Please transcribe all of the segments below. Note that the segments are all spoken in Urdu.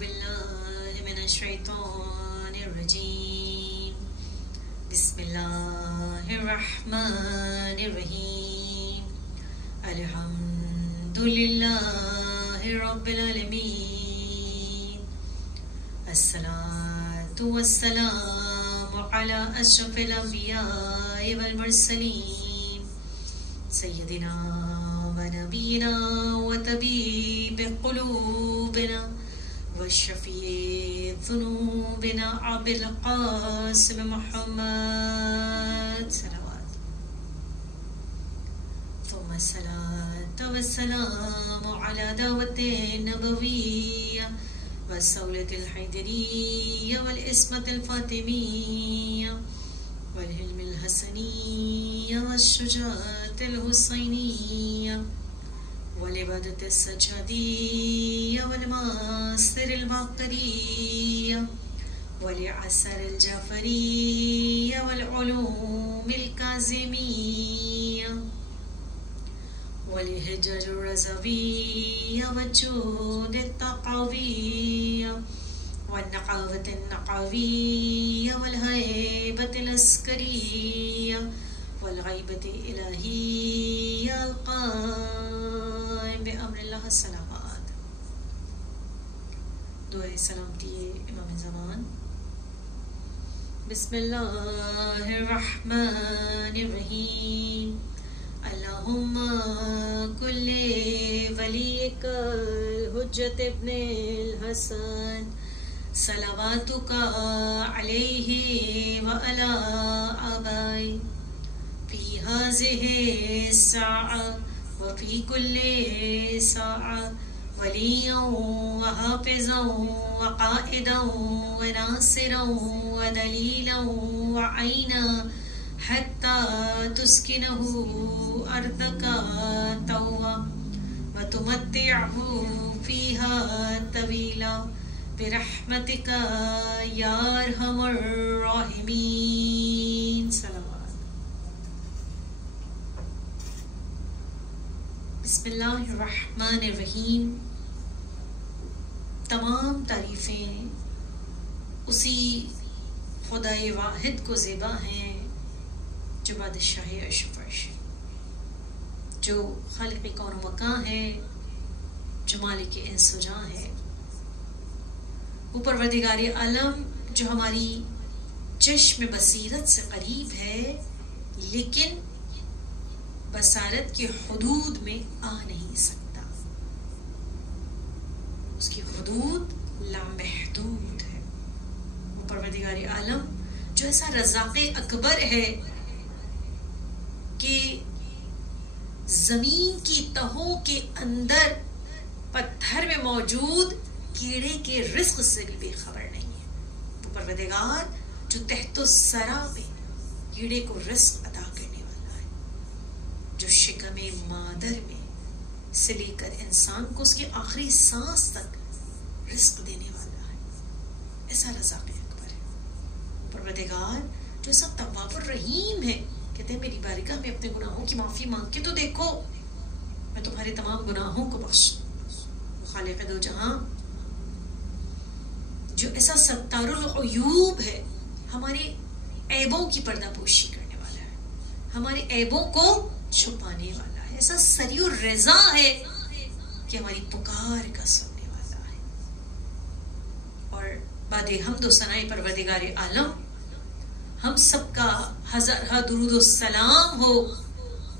بالله من الشيطان الرجيم بسم الله الرحمن الرحيم الحمد لله رب العالمين الصلاة والسلام على أشرف الأنبياء والمرسلين سيدنا ونبينا وطبيب قلوبنا وشفيع ذنوبنا أبي القاسم محمد صلوات ثم الصلاة والسلام على دعوة النبوية والسولة الحيدرية والإسمة الفاطمية والهلم الحسنية والشجاعة الحسينية والعبادة السجادية والماستر الباقرية والعسر الجعفرية والعلوم الكاظمية والهجر الرزوية والجود التقوية والنقاوة النقوية والهيبة العسكرية والغيبة الإلهية القائم بأمر الله السلامات دعائے سلامتی امام زمان بسم اللہ الرحمن الرحیم اللہم کل ولیک الحجت ابن الحسن صلواتک علیہ وعلی آبائی فی هذه الساعة وفي كل ساعة وليا وحافظا وقائدا وناصرا ودليلا وعينا حتى تسكنه أرضك طوعا وتمتعه فيها طويلا برحمتك يا أرحم الراحمين صلوات بسم اللہ الرحمن الرحیم تمام تعریفیں اسی خدائے واحد کو زیبا ہیں جو بادشاہ عرش و فرش جو خالق کون و مکان ہے جو مالک انس و جاں ہے وہ پروردگار عالم جو ہماری چشم بصیرت سے قریب ہے لیکن بصارت کی حدود میں آ نہیں سکتا اس کی حدود لامحدود ہے وہ پروردگار عالم جو ایسا رزاق اکبر ہے کہ زمین کی تہوں کے اندر پتھر میں موجود کیڑے کے رزق سے بھی بے خبر نہیں ہے وہ پروردگار جو تحت الثری میں کیڑے کو رزق عطا کرنے والا ہے جو شکم مادر میں سے لے کر انسان کو اس کی آخری سانس تک رزق دینے والا ہے ایسا رزاق اکبر ہے پروردگار جو سب تواب الرحیم ہے کہتے ہیں میری بارگاہ میں اپنے گناہوں کی معافی مانگ کے تو دیکھو میں تمہارے تمام گناہوں کو بخش وہ خالق دو جہاں جو ایسا ستار العیوب ہے ہمارے عیبوں کی پردہ پوشی کرنے والا ہے ہمارے عیبوں کو چھپانے والا ہے ایسا سری الرضا ہے کہ ہماری پکار کا سننے والا ہے اور بعد حمد و ثناء پروردگار عالم ہم سب کا ہزارہ درود و سلام ہو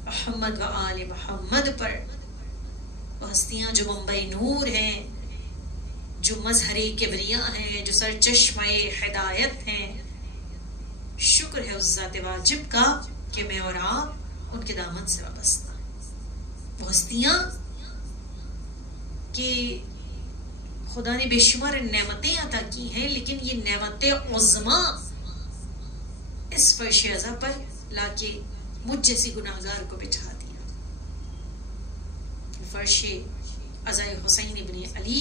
محمد و آل محمد پر وہ ہستیاں جو منبع نور ہیں جو مظہر کبریاء ہیں جو سر چشمہ ہدایت ہیں شکر ہے اس ذات واجب کا کہ میں اور آپ ان کے دامن سے وابستہ وہ ہستیاں کہ خدا نے بے شمار نعمتیں عطا کی ہیں لیکن یہ نعمت عظما اس فرش ازا پر لا کے مجھ جیسی گناہگار کو بٹھا دیا فرش ازا حسین ابن علی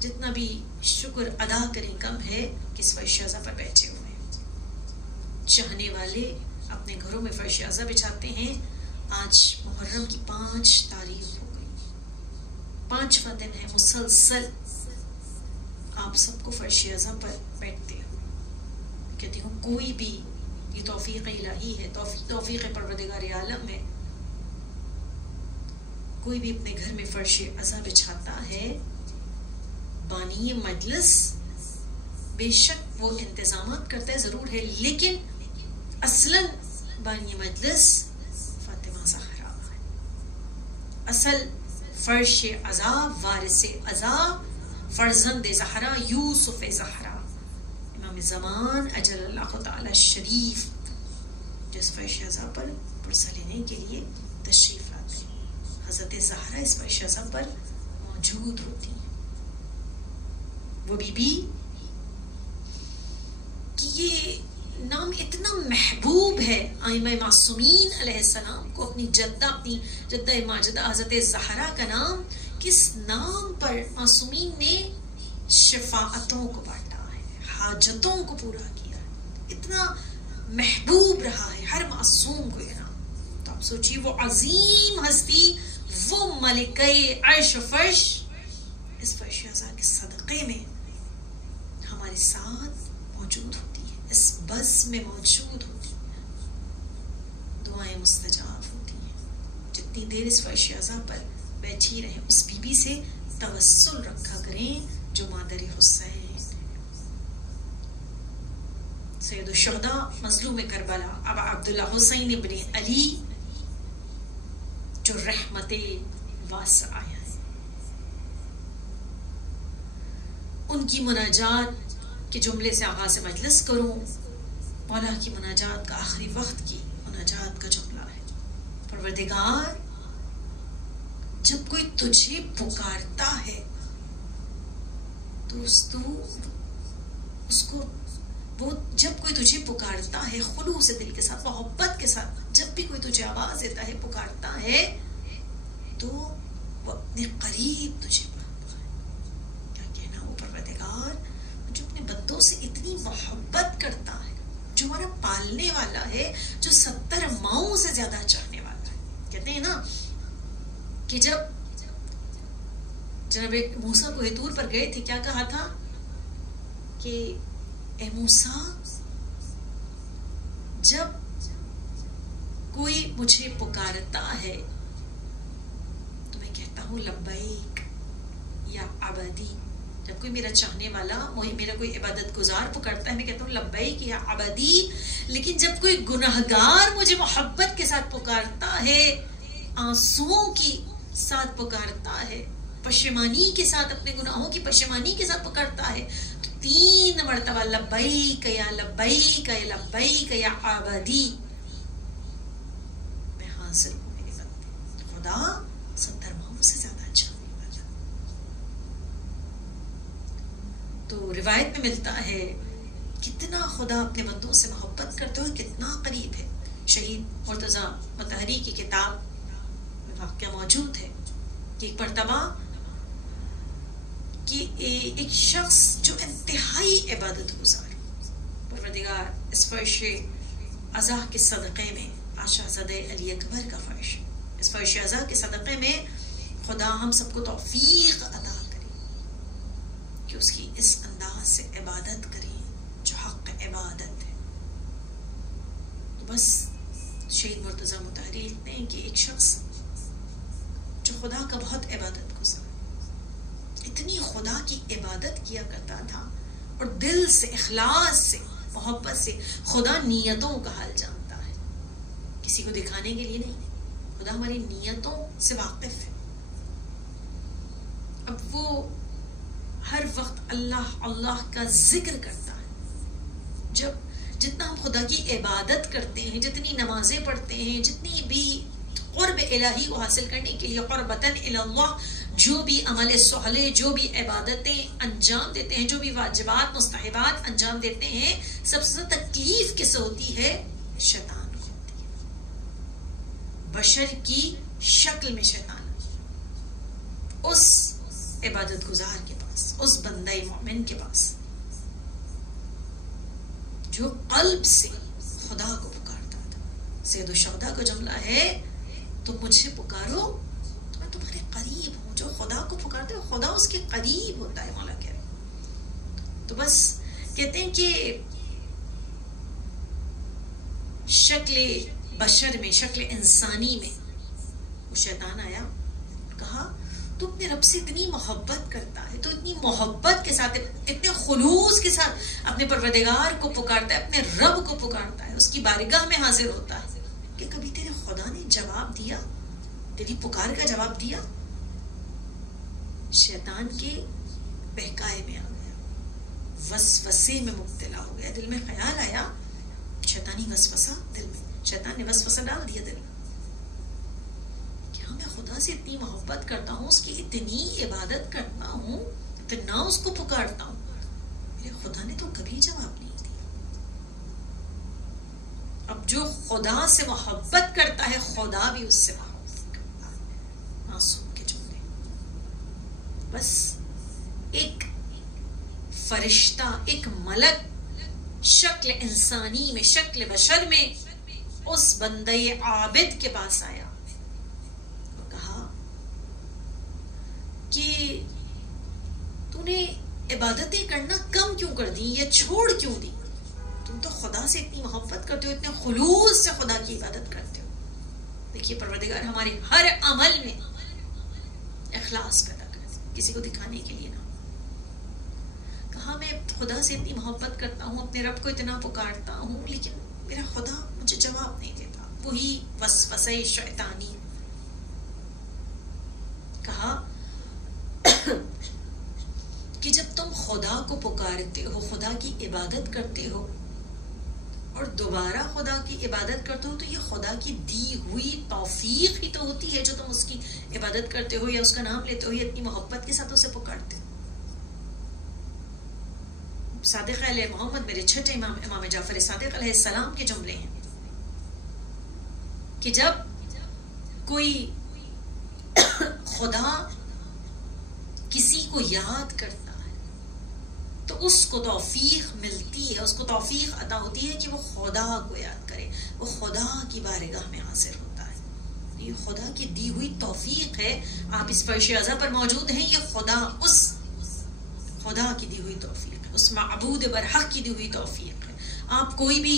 جتنا بھی شکر ادا کریں کم ہے کہ اس فرش ازا پر بیٹھے ہوئے ہیں چاہنے والے اپنے گھروں میں فرش ازا بچھاتے ہیں آج محرم کی 5 تاریخ ہو گئی 5واں دن ہے مسلسل آپ سب کو فرش اعظم پر بیٹھتے ہو. کہتی ہوں کوئی بھی، یہ توفیق الہی ہے، توفیق پروردگار عالم ہے، کوئی بھی اپنے گھر میں فرش اعظم بچھاتا ہے، بانی مجلس بے شک وہ انتظامات کرتا ہے ضرور ہے، لیکن اصلاً بانی مجلس فاطمہ زہرا ہے. اصل فرش اعظا، وارث اعظا، فرزند زہرا، یوسف زہرا، امام زمان اجل اللہ تعالی شریف، جس فرش اعظا پر پرسہ لینے کے لیے تشریف لاتے ہیں. حضرت زہرا اس فرش اعظم پر موجود ہوتی ہیں. وہ بی بی کہ یہ نام اتنا محبوب ہے ائمہ معصومین علیہ السلام کو، اپنی جدہ ماجدہ حضرت زہرا کا نام، کس نام پر معصومین نے شفاعتوں کو بانٹا ہے، حاجتوں کو پورا کیا ہے، اتنا محبوب رہا ہے ہر معصوم کو یہ نام. تو آپ سوچیے وہ عظیم ہستی، وہ ملکہ عرش و فرش، اس فرش اعظا کے صدقے میں ہمارے ساتھ موجود ہوتی ہے، اس بز میں موجود ہوتی ہے، دعائیں مستجاب ہوتی ہیں. جتنی دیر اس فرش اعظا پر بیٹھی رہیں، اس بی بی سے توسل رکھا کریں جو مادر حسین، سید الشہداء، مظلوم کربلا، ابا عبداللہ حسین ابن علی، جو رحمت واسعہ ہیں. ان کی مناجات کے جملے سے آغاز مجلس کروں. مولا کی مناجات کا آخری وقت کی مناجات کا جملہ ہے، پروردگار جب کوئی تجھے پکارتا ہے تو اس کو وہ جب کوئی تجھے پکارتا ہے خلوص دل کے ساتھ، محبت کے ساتھ، جب بھی کوئی تجھے آواز دیتا ہے، پکارتا ہے، تو وہ اپنے قریب تجھے پاتا ہے. کیا کہنا وہ پروردگار جو اپنے بندوں سے اتنی محبت کرتا ہے، جو ہمارا پالنے والا ہے، جو 70 ماؤں سے زیادہ چاہنے والا ہے. کہتے ہیں نا کہ جب جناب موسیٰ کوہ طور پر گئے تھے، کیا کہا تھا کہ اے موسیٰ، جب کوئی مجھے پکارتا ہے تو میں کہتا ہوں لبیک یا عبدی. جب کوئی میرا چاہنے والا، میرا کوئی عبادت گزار پکارتا ہے، میں کہتا ہوں لبیک یا عبدی. لیکن جب کوئی گناہگار مجھے محبت کے ساتھ پکارتا ہے، آنسوؤں کی ساتھ پکارتا ہے، پشیمانی کے ساتھ، اپنے گناہوں کی پشیمانی کے ساتھ پکارتا ہے، تو 3 مرتبہ لبیک یا لبیک یا لبیک یا عبدی، میں حاضر ہوں میرے بندے. خدا 70 ماؤں سے زیادہ چاہنے والا. تو روایت میں ملتا ہے کتنا خدا اپنے بندوں سے محبت کرتے ہوئے کتنا قریب ہے. شہید مرتضیٰ مطہری کی کتاب میں واقعہ موجود ہے کہ ایک مرتبہ کہ ایک شخص جو انتہائی عبادت گزار، پروردگار اس فرش اعظا کے صدقے میں، آشا زدہ علی اکبر کا فرش، اس فرش اعظا کے صدقے میں خدا ہم سب کو توفیق عطا کرے کہ اس کی اس انداز سے عبادت کریں جو حق عبادت ہے. تو بس شہید مرتضیٰ مطہری لکھتے ہیں کہ ایک شخص جو خدا کا بہت عبادت گزار، اتنی خدا کی عبادت کیا کرتا تھا، اور دل سے، اخلاص سے، محبت سے. خدا نیتوں کا حال جانتا ہے، کسی کو دکھانے کے لیے نہیں. خدا ہماری نیتوں سے واقف ہے. اب وہ ہر وقت اللہ اللہ کا ذکر کرتا ہے. جتنا ہم خدا کی عبادت کرتے ہیں، جتنی نمازیں پڑھتے ہیں، جتنی بھی قرب الہی کو حاصل کرنے کے لیے قربتاً اللہ جو بھی عمل صالح، جو بھی عبادتیں انجام دیتے ہیں، جو بھی واجبات مستحبات انجام دیتے ہیں، سب سے زیادہ تکلیف کس ہوتی ہے؟ شیطان کو ہوتی ہے. بشر کی شکل میں شیطان اس عبادت گزار کے پاس، اس بندہ مومن کے پاس جو قلب سے خدا کو پکارتا تھا. سید الشہداء کا جملہ ہے، تو مجھے پکارو تو میں تمہارے قریب ہوں. جو خدا کو پکارتے ہو خدا اس کے قریب ہوتا ہے. مولا کہہ رہے تو بس کہتے ہیں کہ شکل بشر میں، شکل انسانی میں وہ شیطان آیا، کہا تو اپنے رب سے اتنی محبت کرتا ہے، تو اتنی محبت کے ساتھ، اتنے خلوص کے ساتھ اپنے پروردگار کو پکارتا ہے، اپنے رب کو پکارتا ہے، اس کی بارگاہ میں حاضر ہوتا ہے، کہ کبھی تیرے خدا نے جواب دیا، تیری پکار کا جواب دیا؟ شیطان کے بہکائے میں آ گیا، وسوسے میں مبتلا ہو گیا، دل میں خیال آیا، شیطانی وسوسہ دل میں، شیطان نے وسوسہ ڈال دیا دل میں، میں خدا سے اتنی محبت کرتا ہوں، اس کی اتنی عبادت کرتا ہوں، اتنا اس کو پکارتا ہوں، میرے خدا نے تو کبھی جواب نہیں دیا۔ اب جو خدا سے محبت کرتا ہے، خدا بھی اس سے محبت کرتا ہے۔ معصوم کے جملے، بس ایک فرشتہ، ایک ملک شکل انسانی میں، شکل بشر میں اس بندے عابد کے پاس آیا، کہ تو نے عبادتیں کرنا کم کیوں کر دی یا چھوڑ کیوں دی؟ تم تو خدا سے اتنی محبت کرتے ہو، اتنے خلوص سے خدا کی عبادت کرتے ہو۔ دیکھیے پروردگار ہمارے ہر عمل میں اخلاص پیدا کرتے، کسی کو دکھانے کے لیے نہ۔ کہا میں خدا سے اتنی محبت کرتا ہوں، اپنے رب کو اتنا پکارتا ہوں، لیکن میرا خدا مجھے جواب نہیں دیتا۔ وہی وسوسہ شیطانی۔ کہا کہ جب تم خدا کو پکارتے ہو، خدا کی عبادت کرتے ہو اور دوبارہ خدا کی عبادت کرتے ہو، تو یہ خدا کی دی ہوئی توفیق ہی تو ہوتی ہے جو تم اس کی عبادت کرتے ہو یا اس کا نام لیتے ہو یا اتنی محبت کے ساتھ اسے پکارتے ہو۔ صادق علیہ محمد میرے چھٹے امام، امام جعفر صادق علیہ السلام کے جملے ہیں کہ جب کوئی خدا کسی کو یاد کرتا ہے تو اس کو توفیق ملتی ہے، اس کو توفیق عطا ہوتی ہے کہ وہ خدا کو یاد کرے، وہ خدا کی بارگاہ میں حاضر ہوتا ہے۔ یہ خدا کی دی ہوئی توفیق ہے۔ آپ اس فرش ازا پر موجود ہیں، یہ خدا، اس خدا کی دی ہوئی توفیق ہے، اس معبود برحق کی دی ہوئی توفیق ہے۔ آپ کوئی بھی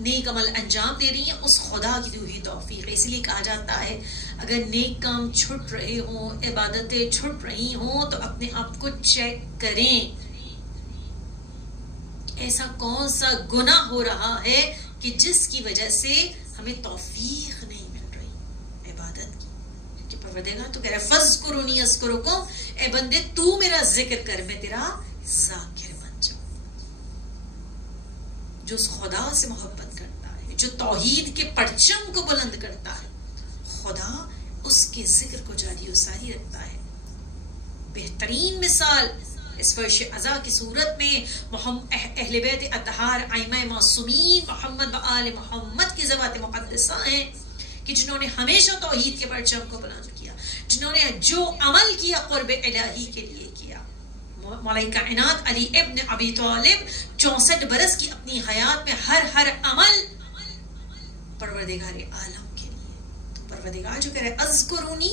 نیک عمل انجام دے رہی ہیں، اس خدا کی دی ہوئی توفیق ہے۔ اس لیے کہا جاتا ہے اگر نیک کام چھٹ رہے ہوں، عبادتیں چھٹ رہی ہوں، تو اپنے آپ کو چیک کریں، ایسا کون سا گناہ ہو رہا ہے کہ جس کی وجہ سے ہمیں توفیق نہیں مل رہی عبادت کی۔ کیونکہ پروردگار تو کہہ رہا ہے فَاذْكُرُونِی أَذْكُرُکُم، اے بندے تو میرا ذکر کر، میں تیرا ذاکر بن جاؤں۔ جو اس خدا سے محبت کرتا ہے، جو توحید کے پرچم کو بلند کرتا ہے، خدا اس کے ذکر کو جاری و ساری رکھتا ہے۔ بہترین مثال اس فرش ازا کی صورت میں اہل بیت اطہار ائمہ معصومین محمد و آل محمد کی ذوات مقدسہ ہیں کہ جنہوں نے ہمیشہ توحید کے پرچم کو بلند کیا، جنہوں نے جو عمل کیا قرب الہی کے لیے کیا۔ مولا کائنات علی ابن ابی طالب 64 برس کی اپنی حیات میں ہر عمل پروردگار عالم کے لیے۔ تو پروردگار جو کہہ رہے اذکرونی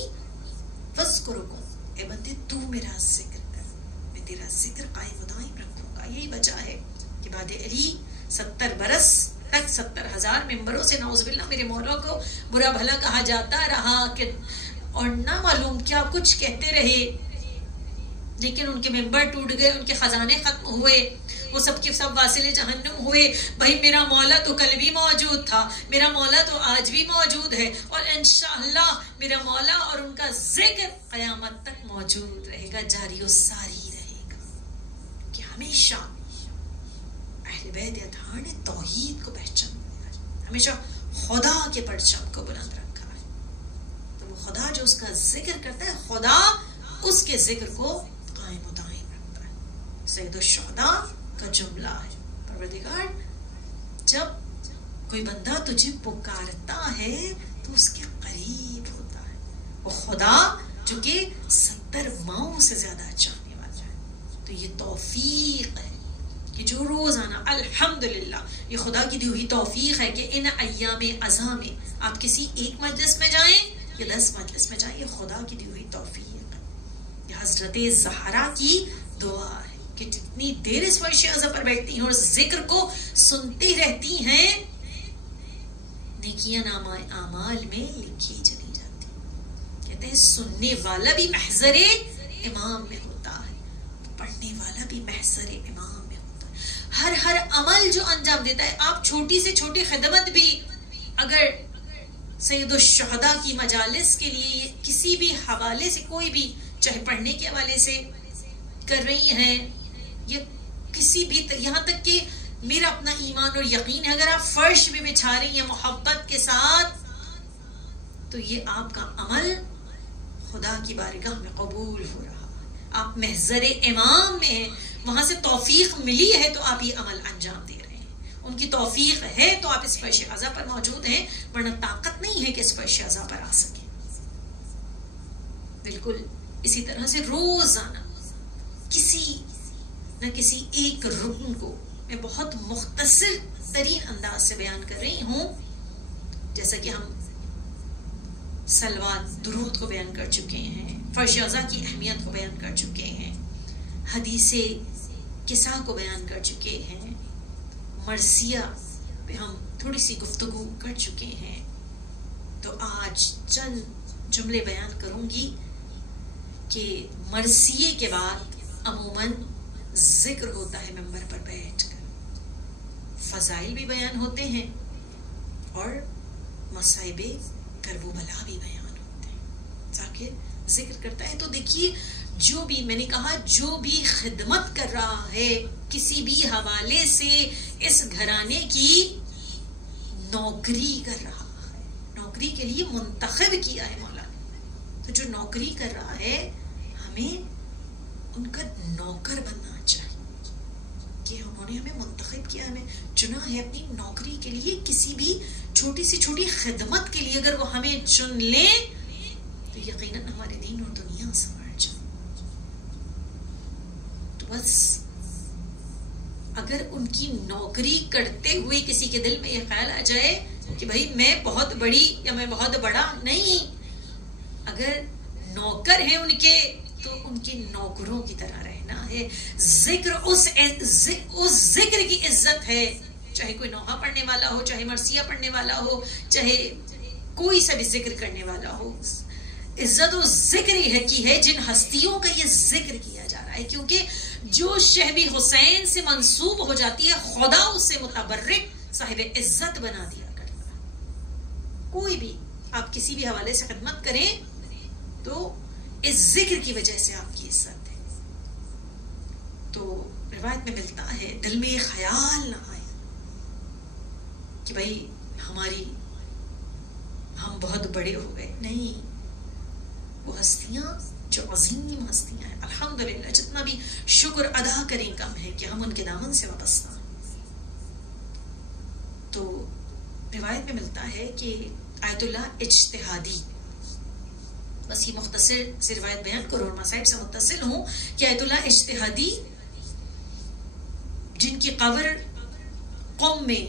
فاذکرکم، اے بندے تو میرا ذکر کر، میں تیرا ذکر قائم و دائم رکھوں گا۔ یہی وجہ ہے کہ بعد علی 70 برس تک 70,000 ممبروں سے نعوذ باللہ میرے مولا کو برا بھلا کہا جاتا رہا کہ اور نہ معلوم کیا کچھ کہتے رہے، لیکن ان کے ممبر ٹوٹ گئے، ان کے خزانے ختم ہوئے، وہ سب کے سب واصل جہنم ہوئے۔ بھائی میرا مولا تو کل بھی موجود تھا، میرا مولا تو آج بھی موجود ہے، اور انشاءاللہ میرا مولا اور ان کا ذکر قیامت تک موجود رہے گا، جاری و ساری رہے گا، کہ ہمیشہ اہل بیت اطہار نے توحید کو پہچان دیا ہے، ہمیشہ خدا کے پرچم کو بلند رکھا ہے۔ تو وہ خدا جو اس کا ذکر کرتا ہے، خدا اس کے ذکر کو قائم و دائم رکھتا ہے۔ سید الشہداء کا جملہ ہے، پروردگار جب کوئی بندہ تجھے پکارتا ہے تو اس کے قریب ہوتا ہے۔ وہ خدا جو کہ 70 ماؤں سے زیادہ چاہنے والا ہے۔ تو یہ توفیق ہے کہ جو روزانہ الحمدللہ یہ خدا کی دی ہوئی توفیق ہے کہ ان ایام عزا میں آپ کسی ایک مجلس میں جائیں یا 10 مجلس میں جائیں، یہ خدا کی دی ہوئی توفیق ہے۔ یہ حضرت زہرا کی دعا ہے کہ جتنی دیر اس فرش اعظم پر بیٹھتی ہیں اور ذکر کو سنتی رہتی ہیں، نیکیاں نامہ اعمال میں لکھی چلی جاتی. کہتے ہیں سننے والا بھی محضر امام میں ہوتا ہے، پڑھنے والا بھی محضر امام میں ہوتا ہے. ہر عمل جو انجام دیتا ہے، آپ چھوٹی سے چھوٹی خدمت بھی اگر سید الشہداء کی مجالس کے لیے کسی بھی حوالے سے، کوئی بھی چاہے پڑھنے کے حوالے سے کر رہی ہیں یا کسی بھی، یہاں تک کہ میرا اپنا ایمان اور یقین ہے اگر آپ فرش بھی بچھا رہی ہیں محبت کے ساتھ، تو یہ آپ کا عمل خدا کی بارگاہ میں قبول ہو رہا ہے. آپ محضر امام میں ہیں، وہاں سے توفیق ملی ہے تو آپ یہ عمل انجام دے رہے ہیں. ان کی توفیق ہے تو آپ اس فرش عزا پر موجود ہیں، ورنہ طاقت نہیں ہے کہ اس فرش عزا پر آ سکیں. بالکل اسی طرح سے روزانہ کسی نہ کسی ایک رکن کو میں بہت مختصر ترین انداز سے بیان کر رہی ہوں. جیسا کہ ہم صلوات درود کو بیان کر چکے ہیں، فرش عزا کی اہمیت کو بیان کر چکے ہیں، حدیث قصہ کو بیان کر چکے ہیں، مرثیہ پہ ہم تھوڑی سی گفتگو کر چکے ہیں. تو آج چند جملے بیان کروں گی کہ مرثیے کے بعد عموماً ذکر ہوتا ہے ممبر پر بیٹھ کر، فضائل بھی بیان ہوتے ہیں اور مصائب کرب و بلا بھی بیان ہوتے ہیں. ذاکر ذکر کرتا ہے. تو دیکھیے جو بھی میں نے کہا، جو بھی خدمت کر رہا ہے کسی بھی حوالے سے، اس گھرانے کی نوکری کر رہا ہے، نوکری کے لیے منتخب کیا ہے مولا نے. تو جو نوکری کر رہا ہے ہمیں ان کا نوکر بننا چاہیے کہ انہوں نے ہمیں منتخب کیا، ہمیں چنا ہے اپنی نوکری کے لیے. کسی بھی چھوٹی سی چھوٹی خدمت کے لیے اگر وہ ہمیں چن لیں تو یقیناً ہمارے دین اور دنیا سنور جائے. تو بس اگر ان کی نوکری کرتے ہوئے کسی کے دل میں یہ خیال آ جائے کہ بھائی میں بہت بڑی یا میں بہت بڑا نہیں، اگر نوکر ہیں ان کے تو ان کے نوکروں کی طرح رہنا ہے. ذکر اس ذکر کی عزت ہے، چاہے کوئی نوحہ پڑھنے والا ہو، چاہے مرثیہ پڑھنے والا ہو، چاہے کوئی سا بھی ذکر کرنے والا ہو. عزت اس ذکر کی ہے جن ہستیوں کا یہ ذکر کیا جا رہا ہے، کیونکہ جو شہبی حسین سے منسوب ہو جاتی ہے خدا اسے متبرک صاحب عزت بنا دیا کرتا ہے. کوئی بھی آپ کسی بھی حوالے سے خدمت کریں تو اس ذکر کی وجہ سے آپ کی عزت ہے. تو روایت میں ملتا ہے دل میں یہ خیال نہ آئے کہ بھائی ہم بہت بڑے ہو گئے. نہیں، وہ ہستیاں جو عظیم ہستیاں ہیں، الحمدللہ جتنا بھی شکر ادا کریں کم ہے کہ ہم ان کے دامن سے وابستہ ہیں. تو روایت میں ملتا ہے کہ آیت اللہ اجتہادی، بس یہ مختصر سے روایت بیان کرو اور مصائب سے متصل ہوں کہ آیت اللہ اجتہادی جن کی قبر قوم میں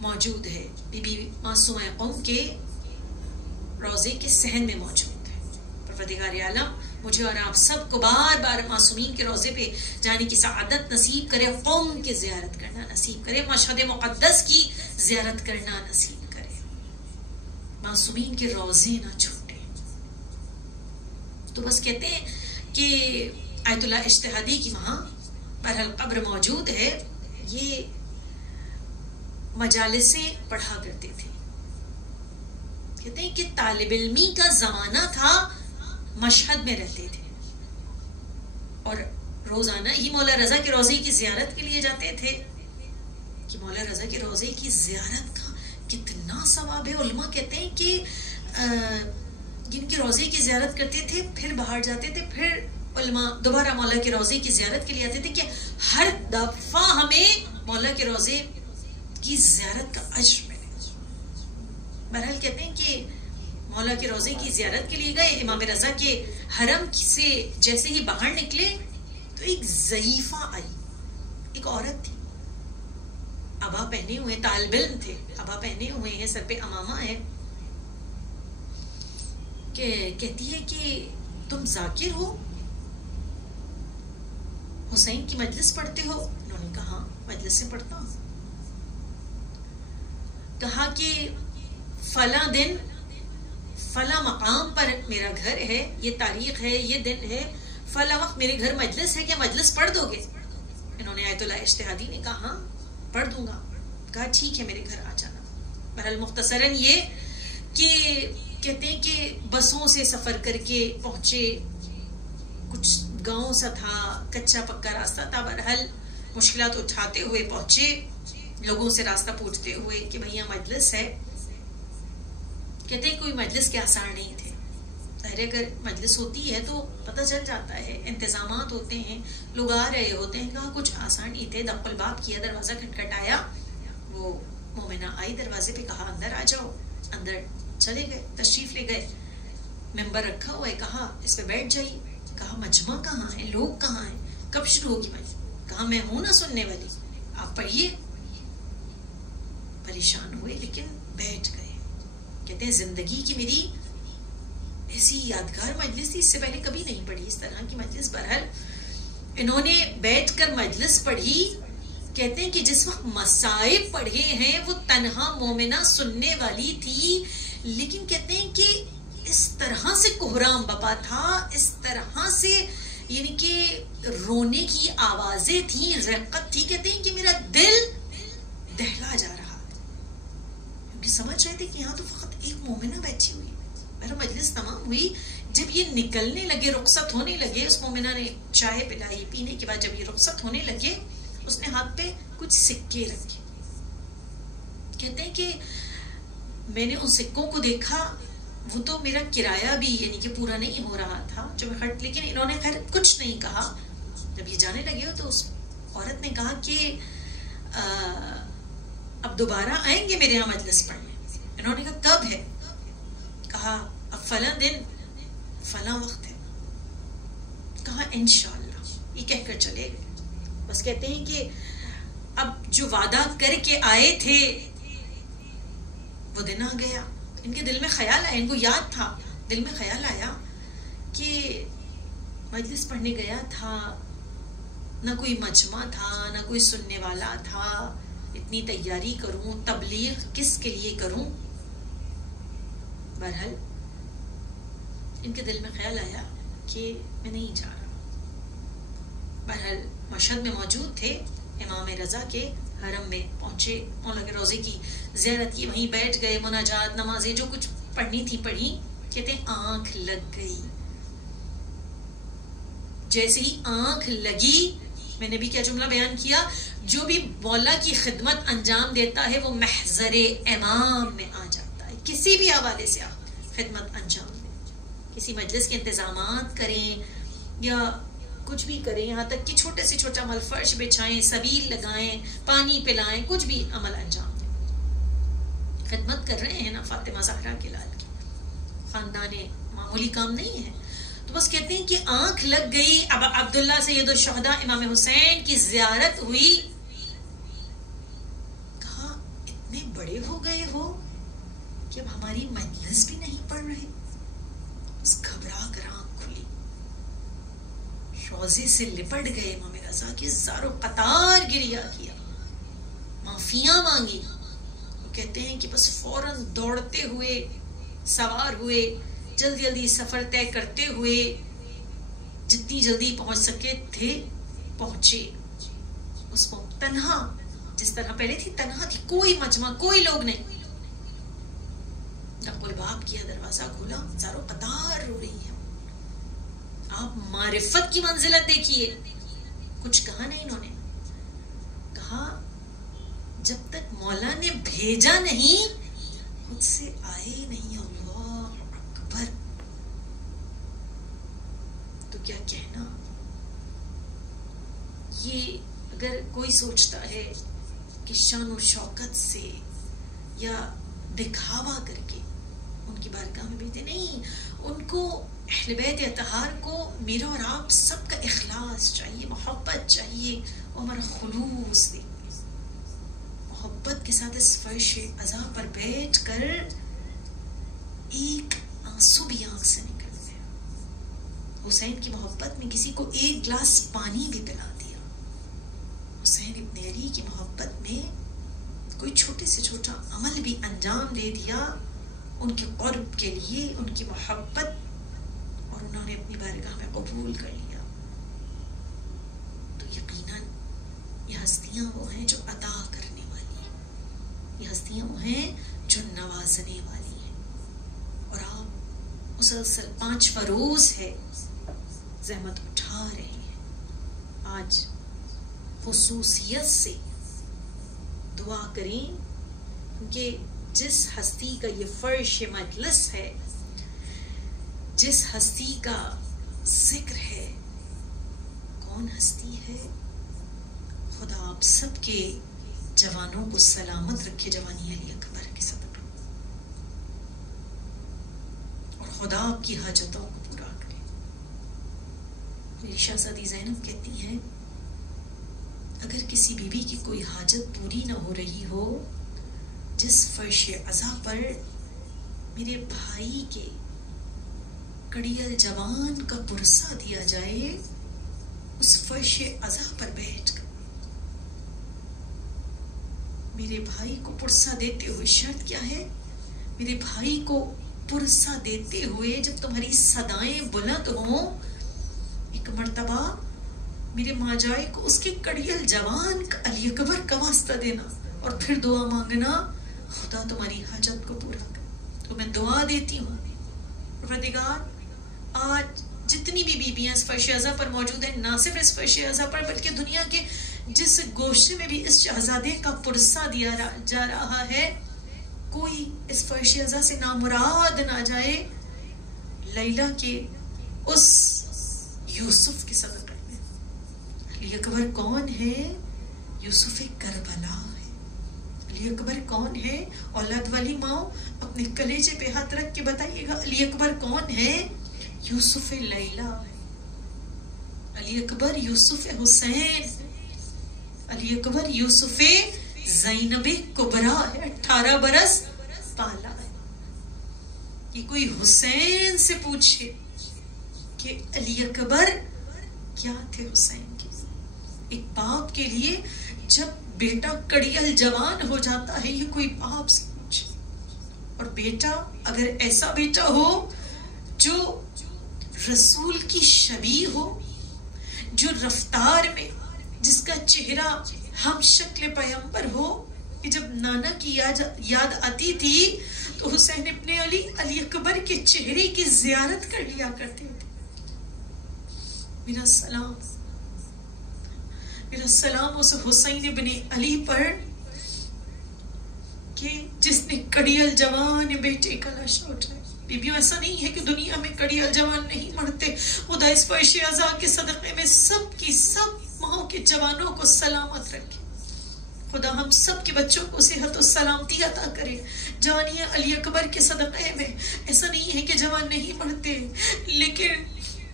موجود ہے، بی بی معصومہ قوم کے روضے کے صحن میں موجود ہے. پروردگار عالم مجھے اور آپ سب کو بار بار معصومین کے روضے پہ جانے کی سعادت نصیب کرے، قوم کی زیارت کرنا نصیب کرے، مشہد مقدس کی زیارت کرنا نصیب کرے، معصومین کے روضے نہ چھوٹے. تو بس کہتے ہیں کہ آیت اللہ اجتہادی کی وہاں بہرحال قبر موجود ہے. یہ مجالسیں پڑھا کرتے تھے. کہتے ہیں کہ طالب علمی کا زمانہ تھا، مشہد میں رہتے تھے اور روزانہ ہی مولا رضا کے روضے کی زیارت کے لیے جاتے تھے. کہ مولا رضا کے روضے کی زیارت کا کتنا ثواب ہے. علماء کہتے ہیں کہ جن کے روضے کی زیارت کرتے تھے پھر باہر جاتے تھے، پھر علماء دوبارہ مولا کے روضے کی زیارت کے لیے آتے تھے کہ ہر دفعہ ہمیں مولا کے روضے کی زیارت کا اجر ملے. بہرحال کہتے ہیں کہ مولا کے روضے کی زیارت کے لیے گئے، امام رضا کے حرم سے جیسے ہی باہر نکلے تو ایک ضعیفہ آئی، ایک عورت تھی، عبا پہنے ہوئے، طالب علم تھے، عبا پہنے ہوئے ہیں، سر پہ امامہ ہے، کہ کہتی ہے کہ تم ذاکر ہو؟ حسین کی مجلس پڑھتے ہو؟ انہوں نے کہا مجلس سے پڑھتا ہوں. کہا کہ فلاں دن فلاں مقام پر میرا گھر ہے، یہ تاریخ ہے، یہ دن ہے، فلاں وقت میرے گھر مجلس ہے، کیا مجلس پڑھ دو گے؟ انہوں نے آیت اللہ اجتہادی نے کہا ہاں پڑھ دوں گا. کہا ٹھیک ہے میرے گھر آ جانا. بہرحال مختصراً یہ کہ کہتے ہیں کہ بسوں سے سفر کر کے پہنچے، کچھ گاؤں سا تھا، کچا پکا راستہ تھا، بہرحال مشکلات اٹھاتے ہوئے پہنچے، لوگوں سے راستہ پوچھتے ہوئے کہ بھیا مجلس ہے. کہتے ہیں کوئی مجلس کے آثار نہیں تھے. ظاہر اگر مجلس ہوتی ہے تو پتہ چل جاتا ہے، انتظامات ہوتے ہیں، لوگ آ رہے ہوتے ہیں. کہا کچھ آثار نہیں تھے. دق الباب کیا، دروازہ کھٹکھٹایا، وہ مومنہ آئی دروازے پہ، کہا اندر آ جاؤ. اندر چلے گئے، تشریف لے گئے. ممبر رکھا ہوا ہے، کہا اس پہ بیٹھ جائیے. کہا مجمع کہاں ہے، لوگ کہاں ہیں، کب شروع ہوگی مجلس؟ کہا میں ہوں نا سننے والی، آپ پڑھیے. پریشان ہوئے لیکن بیٹھ گئے. کہتے ہیں زندگی کی میری ایسی یادگار مجلس تھی، اس سے پہلے کبھی نہیں پڑھی اس طرح کی مجلس. بہرحال انہوں نے بیٹھ کر مجلس پڑھی. کہتے ہیں کہ جس وقت مصائب پڑھے ہیں وہ تنہا مومنہ سننے والی تھی، لیکن کہتے ہیں کہ اس طرح سے کوہرام بپا تھا، اس طرح سے یعنی کہ رونے کی آوازیں تھیں، رقت تھی. کہتے ہیں کہ میرا دل دہلا جا رہا ہے، کیونکہ سمجھ رہے تھے کہ یہاں تو فقط ایک مومنہ بیٹھی ہوئی. میرا مجلس تمام ہوئی، جب یہ نکلنے لگے، رخصت ہونے لگے، اس مومنہ نے چائے پلائی، پینے کے بعد جب یہ رخصت ہونے لگے اس نے ہاتھ پہ کچھ سکے رکھے. کہتے ہیں کہ میں نے ان سکوں کو دیکھا، وہ تو میرا کرایہ بھی یعنی کہ پورا نہیں ہو رہا تھا جو میں خرچ، لیکن انہوں نے خیر کچھ نہیں کہا. جب یہ جانے لگے تو اس عورت نے کہا کہ اب دوبارہ آئیں گے میرے یہاں مجلس پڑھنے. انہوں نے کہا کب ہے؟ کہا اب فلاں دن فلاں وقت ہے. کہا انشاءاللہ. یہ کہہ کر چلے گئے. بس کہتے ہیں کہ اب جو وعدہ کر کے آئے تھے وہ دن آ گیا. ان کے دل میں خیال آیا، ان کو یاد تھا، دل میں خیال آیا کہ مجلس پڑھنے گیا تھا، نہ کوئی مجمع تھا، نہ کوئی سننے والا تھا، اتنی تیاری کروں، تبلیغ کس کے لیے کروں. بہرحال ان کے دل میں خیال آیا کہ میں نہیں جا رہا. بہرحال مشہد میں موجود تھے، امام رضا کے حرم میں پہنچے، مولا کے روضے کی زیارت کی، وہیں بیٹھ گئے، مناجات، نمازیں جو کچھ پڑھنی تھی پڑھی. کہتے ہیں آنکھ لگ گئی. جیسے ہی آنکھ لگی، میں نے بھی کیا جملہ بیان کیا، جو بھی مولا کی خدمت انجام دیتا ہے وہ محضر امام میں آ جاتا ہے. کسی بھی حوالے سے آپ خدمت انجام دیں، کسی مجلس کے انتظامات کریں یا کچھ بھی کریں، یہاں تک کہ چھوٹے سے چھوٹا عمل، فرش بچھائیں، سبیل لگائیں، پانی پلائیں، کچھ بھی عمل انجام دیں. خدمت کر رہے ہیں نا فاطمہ زہرا کے لال کی، خاندان معمولی کام نہیں ہے. تو بس کہتے ہیں کہ آنکھ لگ گئی. اب عبداللہ سید الشہداء امام حسین کی زیارت ہوئی. کہا اتنے بڑے ہو گئے ہو کہ اب ہماری مجلس بھی نہیں پڑھ رہے. بس گھبرا کر آنکھ کھلی، روزے سے لپٹ گئے، امام رضا کے زار و قطار گریہ کیا، معافیاں مانگی. وہ کہتے ہیں کہ بس فوراً دوڑتے ہوئے سوار ہوئے، جلدی جلدی سفر طے کرتے ہوئے جتنی جلدی پہنچ سکے تھے پہنچے. اس کو تنہا، جس طرح پہلے تھی تنہا تھی، کوئی مجمع، کوئی لوگ نہیں. دق الباب کیا، دروازہ کھولا، زار و قطار رو رہی ہے. آپ معرفت کی منزلت دیکھیے. کچھ کہا نہیں انہوں نے. کہا جب تک مولا نے بھیجا نہیں خود سے آئے نہیں. اللہ اکبر. تو کیا کہنا. یہ اگر کوئی سوچتا ہے کہ شان و شوکت سے یا دکھاوا کر کے ان کی بارگاہ میں بھیجتے، نہیں، ان کو اہل بیت اطہار کو میرا اور آپ سب کا اخلاص چاہیے، محبت چاہیے، اور ہمارا خلوص دیکھیں. محبت کے ساتھ اس فرش عزا پر بیٹھ کر ایک آنسو بھی آنکھ سے نکلتے ہیں. حسین کی محبت میں کسی کو ایک گلاس پانی بھی پلا دیا. حسین ابن علی کی محبت میں کوئی چھوٹے سے چھوٹا عمل بھی انجام دے دیا ان کے قرب کے لیے، ان کی محبت، اور انہوں نے اپنی بارگاہ میں قبول کر لیا، تو یقیناً یہ ہستیاں وہ ہیں جو عطا کرنے والی ہیں، یہ ہستیاں وہ ہیں جو نوازنے والی ہیں. اور آپ مسلسل 5واں روز ہے زحمت اٹھا رہے ہیں. آج خصوصیت سے دعا کریں، کیونکہ جس ہستی کا یہ فرش مجلس ہے، جس ہستی کا ذکر ہے، کون ہستی ہے؟ خدا آپ سب کے جوانوں کو سلامت رکھے جوانی علی اکبر کے صدقے، اور خدا آپ کی حاجتوں کو پورا کرے. میری شہزادی زینب کہتی ہیں اگر کسی بیوی کی کوئی حاجت پوری نہ ہو رہی ہو، جس فرش عزا پر میرے بھائی کے کڑیل جوان کا پرسہ دیا جائے، اس فرش عزا پر بیٹھ کر میرے بھائی کو پرسہ دیتے ہوئے، شرط کیا ہے؟ میرے بھائی کو پرسہ دیتے ہوئے جب تمہاری صدائیں بلند ہوں، ایک مرتبہ میرے ماجائے کو اس کے کڑیل جوان علی اکبر کا واسطہ دینا، اور پھر دعا مانگنا خدا تمہاری حاجت کو پورا کر. تو میں دعا دیتی ہوں پروردگار، آج جتنی بھی بیویاں اس فرش عزا پر موجود ہیں، نہ صرف اس فرش عزا پر بلکہ دنیا کے جس گوشے میں بھی اس شہزادے کا پرسہ دیا جا رہا ہے، کوئی اس فرش عزا سے نامراد نہ جائے. لیلا کے اس یوسف کے صدقے میں. علی اکبر کون ہے؟ یوسف کربلا ہے. علی اکبر کون ہے؟ اولاد والی ماں اپنے کلیجے پہ ہاتھ رکھ کے بتائیے گا، علی اکبر کون ہے؟ یوسف لیلا ہے. علی اکبر یوسف حسین، علی اکبر یوسف زینب کبریٰ ہے. 18 برس پالا ہے. یہ کوئی حسین سے پوچھے کہ علی اکبر کیا تھے حسین کے. ایک باپ کے لیے جب بیٹا کڑیل جوان ہو جاتا ہے، یہ کوئی باپ سے پوچھے. اور بیٹا اگر ایسا بیٹا ہو جو رسول کی شبیہ ہو، جو رفتار میں جس کا چہرہ ہم شکل پیغمبر ہو، کہ جب نانا کی یاد آتی تھی تو حسین ابن علی علی اکبر کے چہرے کی زیارت کر لیا کرتے تھے. میرا سلام اس حسین ابن علی پر کہ جس نے کڑیل جوان بیٹے کا لاشا اٹھایا. بیبیوں ایسا نہیں ہے کہ دنیا میں کڑیل جوان نہیں مرتے. خدا اس فرش عزا کے صدقے میں سب کی سب ماں کے جوانوں کو سلامت رکھے. خدا ہم سب کے بچوں کو صحت و سلامتی عطا کرے. جوانی علی اکبر کے صدقے میں ایسا نہیں ہے کہ جوان نہیں مرتے، لیکن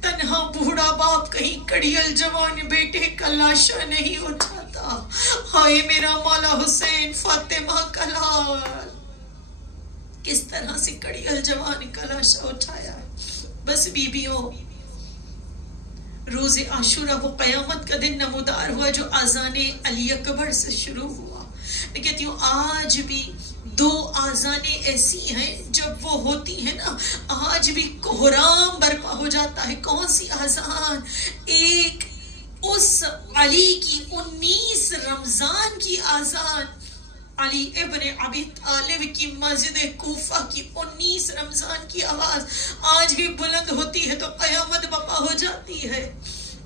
تنہا بوڑھا باپ کہیں کڑیل جوان بیٹے کا لاشا نہیں اٹھاتا. ہائے میرا مولا حسین فاطمہ کا لال، کس طرح سے کڑیل جوان کا لاشا اٹھایا ہے. بس بیبیوں، روز عاشورہ وہ قیامت کا دن نمودار ہوا جو آذان علی اکبر سے شروع ہوا. میں کہتی ہوں آج بھی 2 آذانیں ایسی ہیں جب وہ ہوتی ہیں نا، آج بھی کوہرام برپا ہو جاتا ہے. کون سی آذان؟ ایک اس علی کی 19 رمضان کی آذان، علی ابن ابی طالب کی مسجد کوفہ کی 19 رمضان کی آواز آج بھی بلند ہوتی ہے تو قیامت برپا ہو جاتی ہے.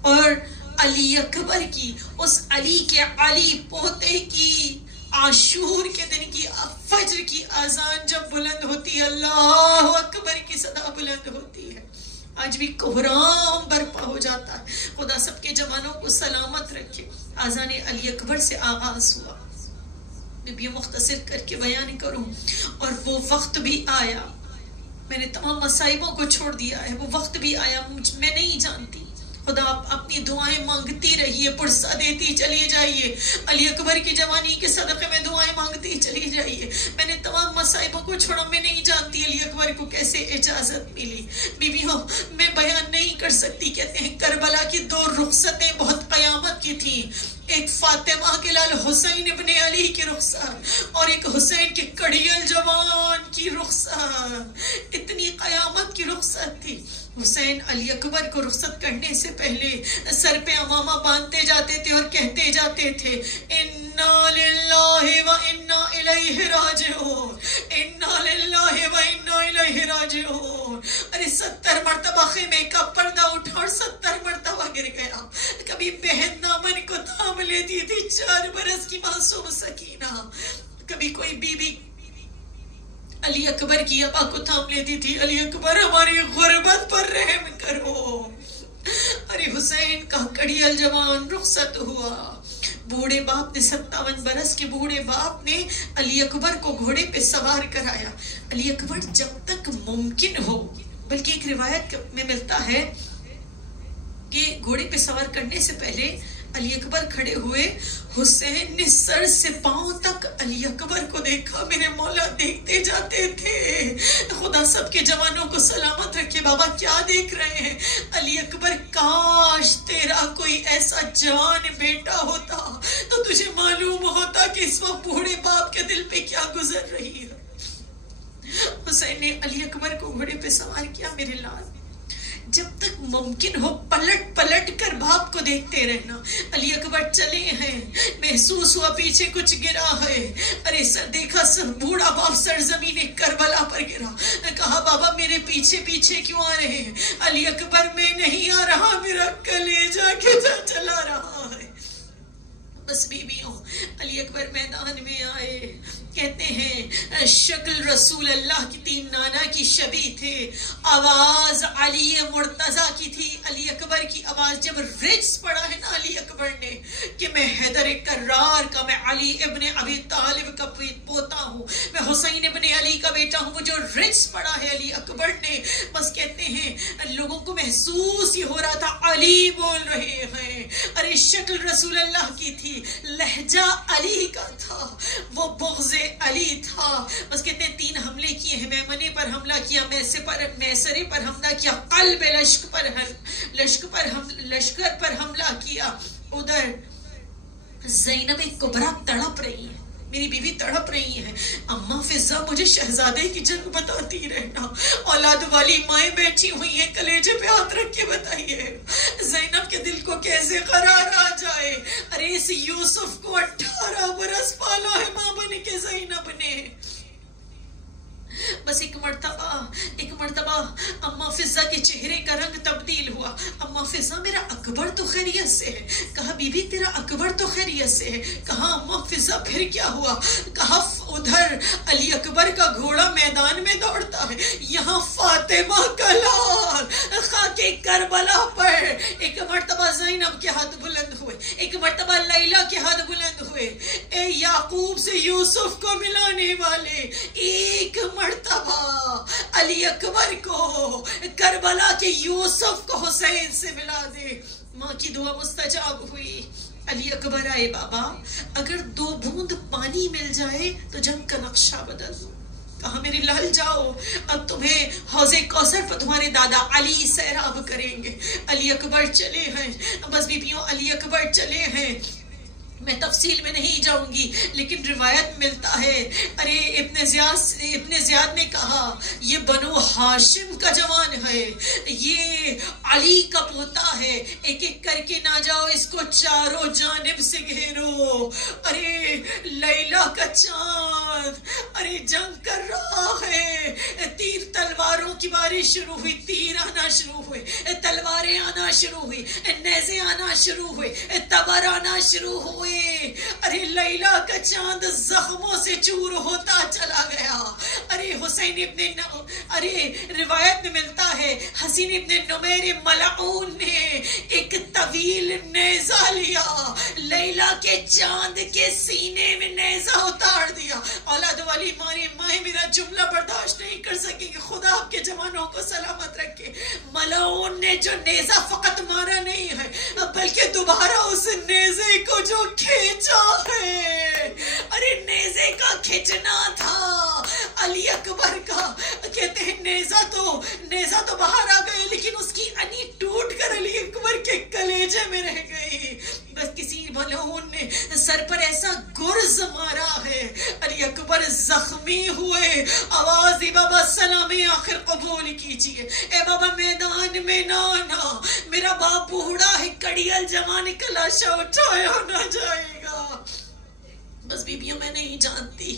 اور علی اکبر کی، اس علی کے علی پوتے کی عاشور کے دن کی فجر کی آذان جب بلند ہوتی ہے، اللہ اکبر کی صدا بلند ہوتی ہے. آج بھی کوہرام برپا ہو جاتا ہے. خدا سب کے جوانوں کو سلامت رکھے. آذان علی اکبر سے آغاز ہوا. میں بھی مختصر کر کے بیان کروں، اور وہ وقت بھی آیا. میں نے تمام مصائبوں کو چھوڑ دیا ہے. وہ وقت بھی آیا، میں نہیں جانتی. خدا آپ اپنی دعائیں مانگتی رہیے، پرسہ دیتی چلی جائیے. علی اکبر کی جوانی کے صدقے میں دعائیں مانگتی چلی جائیے. میں نے تمام مصائبوں کو چھوڑا. میں نہیں جانتی علی اکبر کو کیسے اجازت ملی. بیویوں، میں بیان نہیں کر سکتی. کہتے ہیں کربلا کی 2 رخصتیں بہت قیامت کی تھیں. ایک فاطمہ کے لال حسین ابن علی کی رخصت اور ایک حسین کے کڑیل جوان کی رخصت، اتنی قیامت کی رخصت تھی۔ حسین علی اکبر کو رخصت کرنے سے پہلے سر پہ امامہ باندھتے جاتے تھے اور کہتے جاتے تھے انا للہ و انا الیہ راجعون، انا للہ و انا الیہ راجعون۔ ارے 70 مرتبہ خیمے کا پردہ اٹھا اور 70 مرتبہ گر گیا۔ کبھی بہن دامن کو تھام لیتی تھی 4 برس کی معصوم سکینہ، کبھی کوئی بی بی علی اکبر کی ابا کو تھام لیتی تھی، علی اکبر ہماری غربت پر رحم کرو۔ ارے حسین کا کڑیل جوان رخصت ہوا، بوڑھے باپ نے 57 برس کے بوڑھے باپ نے علی اکبر کو گھوڑے پہ سوار کرایا۔ علی اکبر جب تک ممکن ہو، بلکہ ایک روایت میں ملتا ہے کہ گھوڑے پہ سوار کرنے سے پہلے علی اکبر کھڑے ہوئے، حسین نے سر سے پاؤں تک علی اکبر کو دیکھا۔ میرے مولا دیکھتے جاتے تھے، خدا سب کے جوانوں کو سلامت رکھے۔ بابا کیا دیکھ رہے ہیں؟ علی اکبر کاش تیرا کوئی ایسا جوان بیٹا ہوتا تو تجھے معلوم ہوتا کہ اس وقت بوڑھے باپ کے دل پہ کیا گزر رہی ہے۔ حسین نے علی اکبر کو گھوڑے پہ سوار کیا۔ میرے لال جب تک ممکن ہو پلٹ پلٹ کر باپ کو دیکھتے رہنا۔ علی اکبر چلے ہیں، محسوس ہوا پیچھے کچھ گرا ہے، ارے سر دیکھا بوڑھا باپ سرزمین کربلا پر گرا، کہا بابا میرے پیچھے پیچھے کیوں آ رہے ہیں؟ علی اکبر میں نہیں آ رہا، میرا کلیجہ کھچا چلا رہا ہے۔ بس بیویوں علی اکبر میدان میں آئے، کہتے ہیں شکل رسول اللہ کی تھی، نانا کی شبیہ تھے، آواز علی مرتضی کی تھی۔ علی اکبر کی آواز جب رجز پڑا ہے نا علی اکبر نے کہ میں حیدر کرار کا، میں علی ابن ابی طالب کا پوتا ہوں، میں حسین ابن علی کا بیٹا ہوں، وہ جو رجز پڑا ہے علی اکبر نے، بس کہتے ہیں لوگوں کو محسوس ہی ہو رہا تھا علی بول رہے ہیں۔ ارے شکل رسول اللہ کی تھی، لہجہ علی کا تھا، وہ بغض علی تھا۔ بس کہتے ہیں 3 حملے کیے ہیں، میمنے پر حملہ کیا، میسرے پر حملہ کیا، قلب لشکر پر حملہ کیا۔ ادھر زینب کبریٰ تڑپ رہی ہے، میری بیوی تڑپ رہی ہے، اماں فضہ مجھے شہزادے کی جنگ بتاتی رہنا، اولاد والی مائیں بیٹھی ہوئی ہیں، کلیجے پہ ہاتھ رکھ کے بتائیے زینب کے دل کو کیسے قرار آ جائے۔ ارے اس یوسف کو 18 برس پالا ہے ماں بن کے زینب نے۔ بس ایک مرتبہ اماں فضہ کے چہرے کا رنگ تبدیل ہوا۔ اماں فضہ میرا اکبر تو خیریت سے ہے، کہا بی بی تیرا اکبر تو خیریت سے ہے، کہا اماں فضہ پھر کیا ہوا؟ کہا ادھر علی اکبر کا گھوڑا میدان میں دوڑتا ہے، یہاں فاطمہ کا لال خاک کربلا پر۔ ایک مرتبہ زینب کے ہاتھ بلند ہوئے، ایک مرتبہ لیلا کے ہاتھ بلند ہوئے، اے یعقوب سے یوسف کو ملانے والے، ایک مرتبہ علی اکبر کو کربلا کے یوسف کو حسین سے ملا دے۔ ماں کی دعا مستجاب ہوئی۔ علی اکبر آئے، بابا اگر 2 بوند پانی مل جائے تو جنگ کا نقشہ بدل دو۔ کہا میرے لال جاؤ، اب تمہیں حوض کوثر پر تمہارے دادا علی سیراب کریں گے۔ علی اکبر چلے ہیں، بس بیبیوں علی اکبر چلے ہیں، میں تفصیل میں نہیں جاؤں گی، لیکن روایت ملتا ہے ارے ابن زیاد نے کہا یہ بنو ہاشم کا جوان ہے، یہ علی کا پوتا ہے، ایک ایک کر کے نہ جاؤ، اس کو چاروں جانب سے گھیرو۔ ارے لیلا کا چاند، ارے جنگ کر رہا ہے، تیر تلواروں کی بارش شروع ہوئی، تیر آنا شروع ہوئے، تلواریں آنا شروع ہوئی، نیزے آنا شروع ہوئے، تبر آنا شروع ہوئے۔ ارے لیلا کا چاند زخموں سے چور ہوتا چلا گیا۔ ارے روایت میں ملتا ہے حسین ابن نمیر ملعون نے ایک طویل نیزہ لیا، لیلا کے چاند کے سینے میں نیزہ اتار دیا۔ اولاد والی مائیں میرا جملہ برداشت نہیں کر سکیں گے، خدا آپ کے جوانوں کو سلامت رکھے۔ ملعون نے جو نیزہ فقط مارا نہیں ہے بلکہ دوبارہ اس نیزے کو جو کھینچا ہے، ارے نیزے کا کھینچنا تھا علی اکبر کا۔ کہتے ہیں نیزہ تو باہر آ گئے، لیکن اس کی انی ٹوٹ کر علی اکبر کے کلیجے میں رہ گئی۔ بس کسی ملعون نے سر پر ایسا گرز مارا ہے. علی اکبر زخمی ہوئے. آواز دی بابا سلامی آخر قبول کیجئے. اے بابا میدان میں نہ آنا, میرا باپ بوڑھا ہے, کڑیل جوان کا لاشا اٹھایا نہ جائے گا. بس بیبیوں میں نہیں جانتی,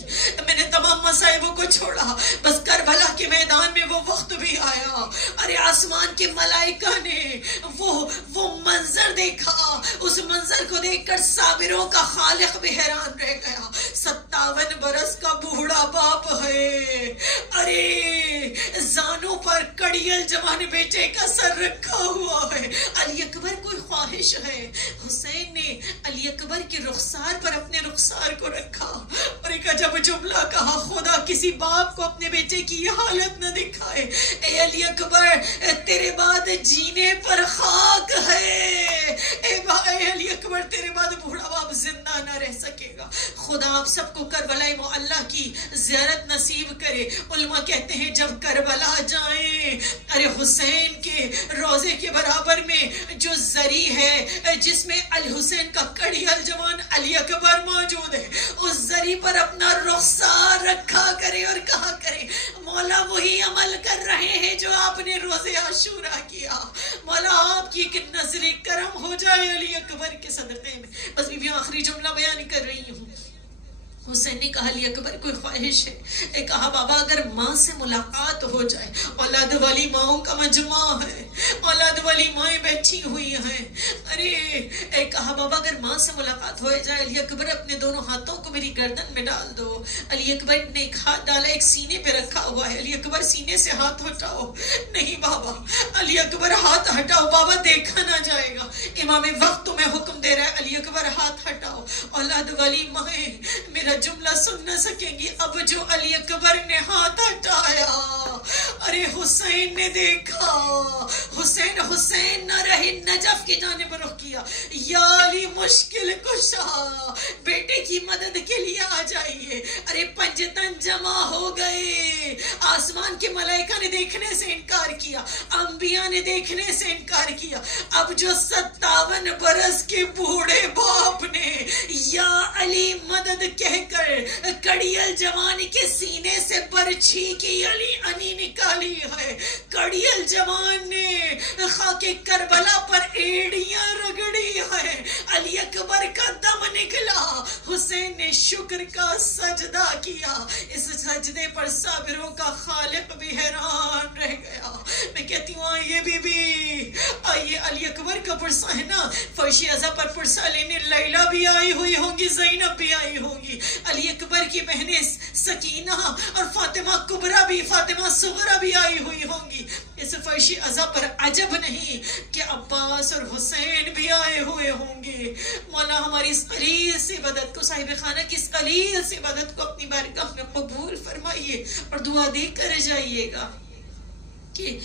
میں نے تمام مصائبوں کو چھوڑا, بس کربلا کے میدان میں وہ وقت بھی آیا. ارے آسمان کے ملائکہ نے وہ منظر دیکھا. اس منظر کو دیکھ کر صابروں کا خالق بھی حیران رہ گیا. 57 برس کا بوڑھا باپ ہے, ارے زانوں پر کڑیل جوان بیٹے کا سر رکھا ہوا ہے. علی اکبر کوئی خواہش ہے. حسین نے علی اکبر کے رخسار پر اپنے رخسار کو رکھا اور ایک عجب جملہ کہا, خدا کسی باپ کو اپنے بیٹے کی یہ حالت نہ دکھائے. اے علی اکبر, تیرے بعد جینے پر خاک ہے. اے علی اکبر, تیرے بعد بوڑھا باپ زندہ نہ رہ سکے گا. خدا آپ سب کو کربلا معلیٰ کی زیارت نصیب کرے. علماء کہتے ہیں جب کربلا جائیں, ارے حسین کے روزے کے برابر میں جو زری ہے جس میں الحسین کا کڑیل جوان علی اکبر موجود ہے, اس زری پر اپنا رخسار رکھا کرے اور کہا کرے مولا وہی عمل کر رہے ہیں جو آپ نے روزے عاشورہ کیا. مولا آپ کی ایک نظر کرم ہو جائے علی اکبر کے صدقے میں. بس بھی آخری جملہ بیان کر رہی ہوں. حسین نے کہا علی اکبر کوئی خواہش ہے؟ کہا بابا اگر ماں سے ملاقات ہو جائے, اولاد والی ماؤں کا مجمع ہے, اولاد والی مائیں بیٹھی ہوئی ہیں. ارے کہا بابا اگر ماں سے ملاقات ہو جائے, علی اکبر اپنے دونوں ہاتھوں کو میری گردن میں ڈال دو. علی اکبر نے ایک ہاتھ ڈالا, ایک سینے پہ رکھا ہوا ہے. علی اکبر سینے سے ہاتھ ہٹاؤ. نہیں بابا. علی اکبر ہاتھ ہٹاؤ بابا, دیکھا نہ جائے گا. امام وقت تمہیں حکم دے رہا ہے, علی اکبر ہاتھ ہٹاؤ. اولاد والی مائیں میرا جملہ سن نہ سکیں گی. اب جو علی اکبر نے ہاتھ ہٹایا, ارے حسین نے دیکھا, حسین نہ رہے نجف کی جانب رخ کیا. یا علی مشکل کشا, بیٹے کی مدد کے لیے آ جائیے. ارے پنجتن جمع ہو گئے. آسمان کے ملائکہ نے دیکھنے سے انکار کیا, انبیاء نے دیکھنے سے انکار کیا. اب جو 57 برس کے بوڑھے باپ نے یا علی مدد کہہ کر کڑیل جوان کے سینے سے برچھی کی علی انی نکالی ہے, کڑیل جوان نے خاک کربلا پر ایڑیاں رگڑی ہے, علی اکبر کا دم نکلا. حسین نے شکر کا سجدہ کیا. اس سجدے پر صابروں کا خالق بھی حیران رہ گیا. میں کہتی ہوں آئیے بی بی, آئیے. علی اکبر کا پرسہ ہے نا, فرش ازا پر پرسہ لینے لیلہ بھی آئی ہوئی ہوں گی, زینب بھی آئی ہوں گی, علی اکبر کی بہنیں سکینہ اور فاطمہ کبریٰ بھی, فاطمہ صغریٰ بھی آئی ہوئی ہوں گی. اس فرش ازا پر عجب نہیں کہ عباس اور حسین بھی آئے ہوئے ہوں گے. مولا ہماری اس قلیل سی عبادت کو, صاحب خانہ کی اس قلیل سی عبادت کو اپنی بارگاہ میں قبول فرمائیے اور دعا دے کر جائیے گا کہ